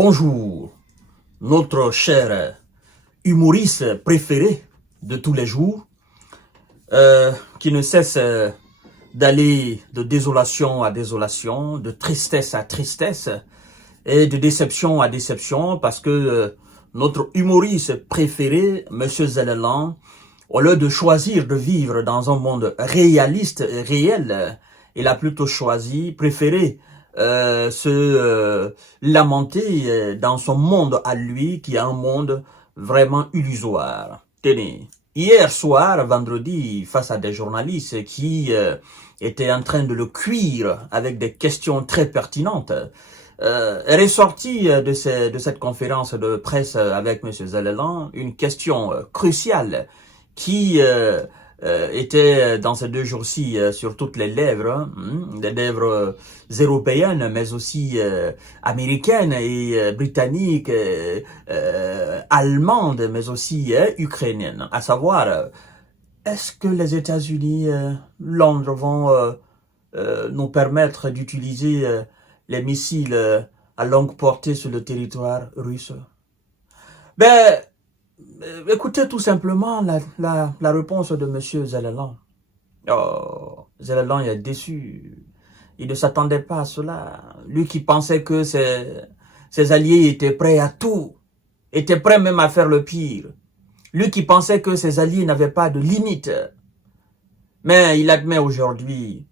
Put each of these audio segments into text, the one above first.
Bonjour, notre cher humoriste préféré de tous les jours, qui ne cesse d'aller de désolation à désolation, de tristesse à tristesse et de déception à déception, parce que notre humoriste préféré, Monsieur Zellelan, au lieu de choisir de vivre dans un monde réaliste, réel, il a plutôt préféré se lamenter dans son monde à lui, qui est un monde vraiment illusoire. Tenez, hier soir, vendredi, face à des journalistes qui étaient en train de le cuire avec des questions très pertinentes, est ressorti de cette conférence de presse avec M. Zellelan une question cruciale qui était dans ces 2 jours-ci sur toutes les lèvres, des lèvres européennes, mais aussi américaines et britanniques, allemandes, mais aussi ukrainiennes, à savoir, est-ce que les États-Unis, Londres vont nous permettre d'utiliser les missiles à longue portée sur le territoire russe? Ben, écoutez tout simplement la réponse de M. Zellelan. Oh, Zellelan est déçu. Il ne s'attendait pas à cela. Lui qui pensait que ses alliés étaient prêts à tout, étaient prêts même à faire le pire. Lui qui pensait que ses alliés n'avaient pas de limite. Mais il admet aujourd'hui,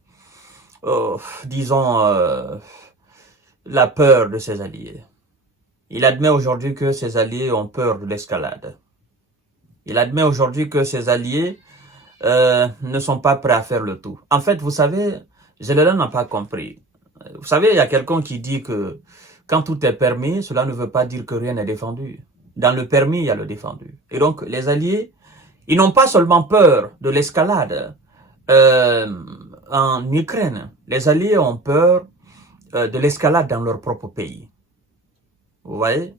disons, la peur de ses alliés. Il admet aujourd'hui que ses alliés ont peur de l'escalade. Il admet aujourd'hui que ses alliés ne sont pas prêts à faire le tout. En fait, vous savez, Zellelan n'a pas compris. Vous savez, il y a quelqu'un qui dit que quand tout est permis, cela ne veut pas dire que rien n'est défendu. Dans le permis, il y a le défendu. Et donc, les alliés, ils n'ont pas seulement peur de l'escalade en Ukraine. Les alliés ont peur de l'escalade dans leur propre pays. Vous voyez?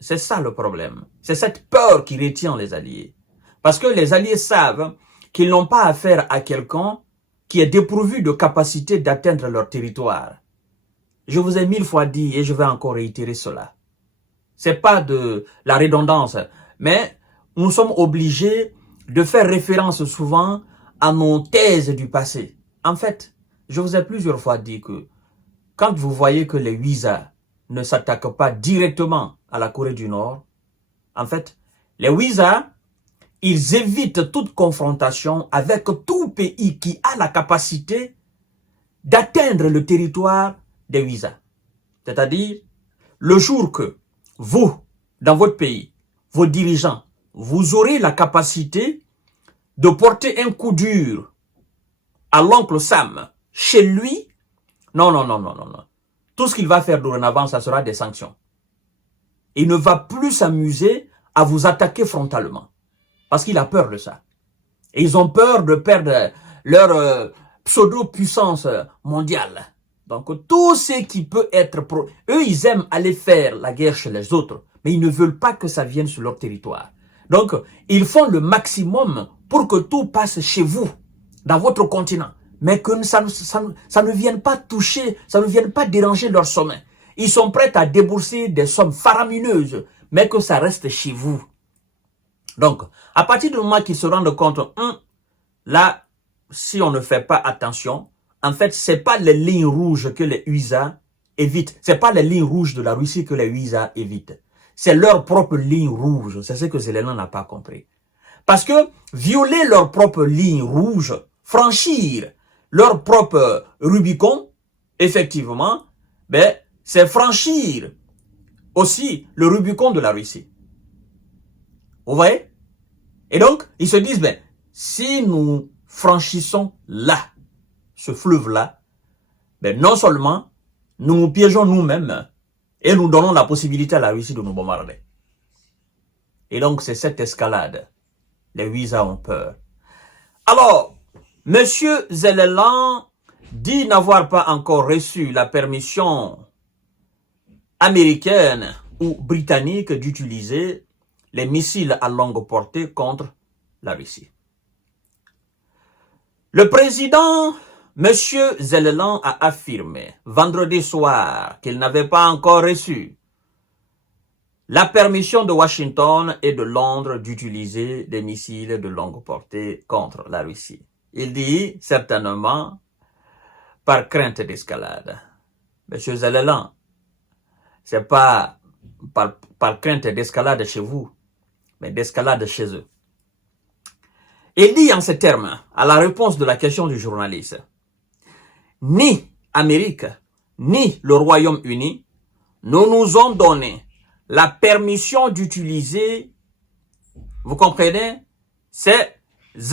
C'est ça le problème. C'est cette peur qui retient les alliés. Parce que les alliés savent qu'ils n'ont pas affaire à quelqu'un qui est dépourvu de capacité d'atteindre leur territoire. Je vous ai 1000 fois dit et je vais encore réitérer cela. C'est pas de la redondance, mais nous sommes obligés de faire référence souvent à nos thèses du passé. En fait, je vous ai plusieurs fois dit que quand vous voyez que les Ouïzas ne s'attaquent pas directement à la Corée du Nord, en fait, les Ouïzas, ils évitent toute confrontation avec tout pays qui a la capacité d'atteindre le territoire des Ouïzas. C'est-à-dire, le jour que vous, dans votre pays, vos dirigeants, vous aurez la capacité de porter un coup dur à l'oncle Sam chez lui, non. Tout ce qu'il va faire dorénavant, ça sera des sanctions. Il ne va plus s'amuser à vous attaquer frontalement. Parce qu'il a peur de ça. Et ils ont peur de perdre leur pseudo-puissance mondiale. Donc, tout ce qui peut être... Eux, ils aiment aller faire la guerre chez les autres, mais ils ne veulent pas que ça vienne sur leur territoire. Donc, ils font le maximum pour que tout passe chez vous, dans votre continent. Mais que ça ne vienne pas toucher, ça ne vienne pas déranger leur sommeil. Ils sont prêts à débourser des sommes faramineuses, mais que ça reste chez vous. Donc, à partir du moment qu'ils se rendent compte, là, si on ne fait pas attention, en fait, c'est pas les lignes rouges que les Ouïzas évitent. C'est pas les lignes rouges de la Russie que les Ouïzas évitent. C'est leur propre ligne rouge. C'est ce que Zellelan n'a pas compris. Parce que violer leur propre ligne rouge, franchir leur propre Rubicon, effectivement, ben, c'est franchir aussi le Rubicon de la Russie. Vous voyez? Et donc, ils se disent, ben, si nous franchissons là, ce fleuve-là, ben, non seulement nous nous piégeons nous-mêmes et nous donnons la possibilité à la Russie de nous bombarder. Et donc, c'est cette escalade. Les Ouïzas ont peur. Alors, Monsieur Zellelan dit n'avoir pas encore reçu la permission américaine ou britannique d'utiliser les missiles à longue portée contre la Russie. Le président, M. Zellelan, a affirmé vendredi soir qu'il n'avait pas encore reçu la permission de Washington et de Londres d'utiliser des missiles de longue portée contre la Russie. Il dit certainement par crainte d'escalade. Monsieur Zelensky, c'est pas par crainte d'escalade chez vous, mais d'escalade chez eux. Il dit en ces termes, à la réponse de la question du journaliste, ni Amérique, ni le Royaume-Uni ne nous ont donné la permission d'utiliser, vous comprenez, ces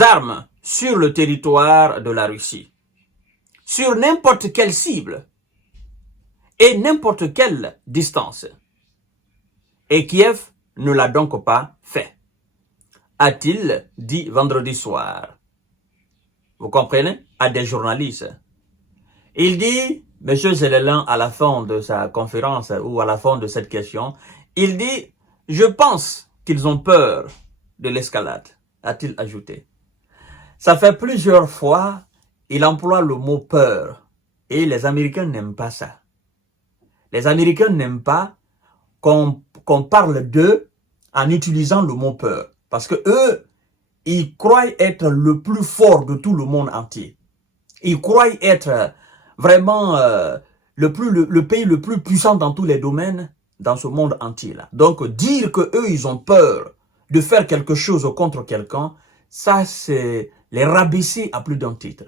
armes sur le territoire de la Russie, sur n'importe quelle cible et n'importe quelle distance. Et Kiev ne l'a donc pas fait, a-t-il dit vendredi soir. Vous comprenez? À des journalistes. Il dit, M. Zelensky, à la fin de sa conférence ou à la fin de cette question, il dit, je pense qu'ils ont peur de l'escalade, a-t-il ajouté. Ça fait plusieurs fois, il emploie le mot peur et les Américains n'aiment pas ça. Les Américains n'aiment pas qu'on parle d'eux en utilisant le mot peur. Parce que eux, ils croient être le plus fort de tout le monde entier. Ils croient être vraiment le pays le plus puissant dans tous les domaines dans ce monde entier là. Donc dire que eux ils ont peur de faire quelque chose contre quelqu'un, ça c'est les rabaisser à plus d'un titre.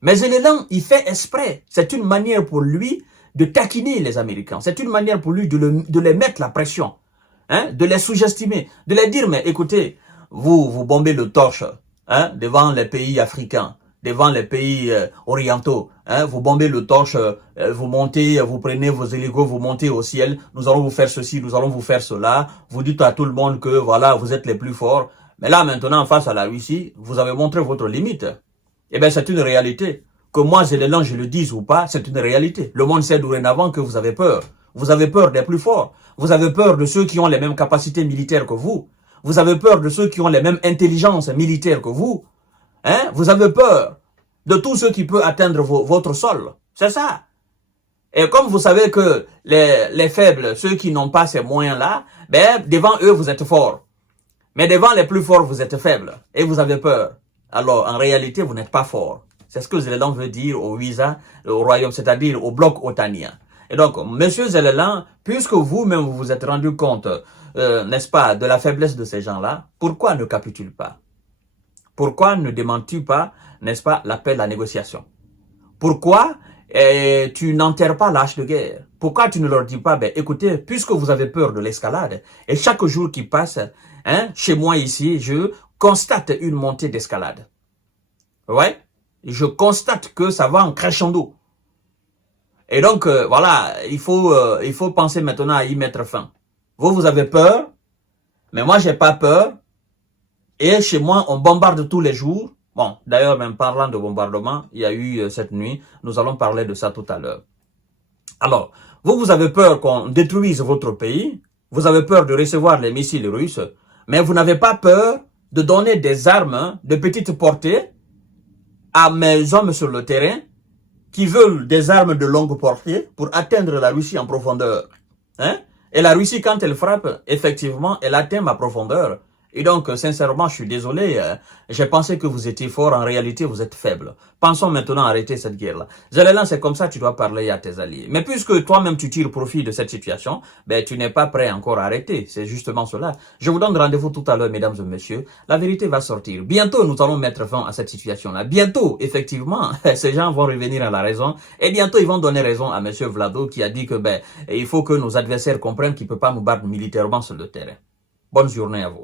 Mais Zelensky, il fait exprès. C'est une manière pour lui de taquiner les Américains. C'est une manière pour lui de les mettre la pression, hein, de les sous-estimer, de les dire mais écoutez, vous bombez le torche, hein, devant les pays africains, devant les pays orientaux, hein, vous bombez le torche, vous montez, vous prenez vos hélicos, vous montez au ciel, nous allons vous faire ceci, nous allons vous faire cela, vous dites à tout le monde que voilà, vous êtes les plus forts. Mais là maintenant, face à la Russie, vous avez montré votre limite. Eh bien, c'est une réalité. Que moi, Zelensky, je le dise ou pas, c'est une réalité. Le monde sait dorénavant que vous avez peur. Vous avez peur des plus forts. Vous avez peur de ceux qui ont les mêmes capacités militaires que vous. Vous avez peur de ceux qui ont les mêmes intelligences militaires que vous. Hein? Vous avez peur de tous ceux qui peuvent atteindre votre sol. C'est ça. Et comme vous savez que les faibles, ceux qui n'ont pas ces moyens-là, ben, devant eux, vous êtes forts. Mais devant les plus forts, vous êtes faibles. Et vous avez peur. Alors, en réalité, vous n'êtes pas fort. C'est ce que Zelensky veut dire au visa, au royaume, c'est-à-dire au bloc otanien. Et donc, monsieur Zelensky, puisque vous-même vous vous êtes rendu compte, n'est-ce pas, de la faiblesse de ces gens-là, pourquoi ne capitule pas? Pourquoi ne demandes-tu pas, n'est-ce pas, l'appel à la négociation? Pourquoi tu n'enterres pas l'âge de guerre? Pourquoi tu ne leur dis pas, ben, écoutez, puisque vous avez peur de l'escalade, et chaque jour qui passe, hein, chez moi ici, je constate une montée d'escalade. Ouais, je constate que ça va en crescendo. Et donc, voilà, il faut penser maintenant à y mettre fin. Vous avez peur, mais moi, j'ai pas peur. Et chez moi, on bombarde tous les jours. Bon, d'ailleurs, même parlant de bombardement, il y a eu cette nuit, nous allons parler de ça tout à l'heure. Alors, vous avez peur qu'on détruise votre pays, vous avez peur de recevoir les missiles russes, mais vous n'avez pas peur de donner des armes de petite portée à mes hommes sur le terrain qui veulent des armes de longue portée pour atteindre la Russie en profondeur. Hein? Et la Russie, quand elle frappe, effectivement, elle atteint ma profondeur. Et donc, sincèrement, je suis désolé, j'ai pensé que vous étiez fort, en réalité, vous êtes faible. Pensons maintenant à arrêter cette guerre-là. Zelensky, c'est comme ça que tu dois parler à tes alliés. Mais puisque toi-même, tu tires profit de cette situation, ben, tu n'es pas prêt encore à arrêter. C'est justement cela. Je vous donne rendez-vous tout à l'heure, mesdames et messieurs. La vérité va sortir. Bientôt, nous allons mettre fin à cette situation-là. Bientôt, effectivement, ces gens vont revenir à la raison. Et bientôt, ils vont donner raison à monsieur Vlado qui a dit que, ben, il faut que nos adversaires comprennent qu'ils ne peuvent pas nous battre militairement sur le terrain. Bonne journée à vous.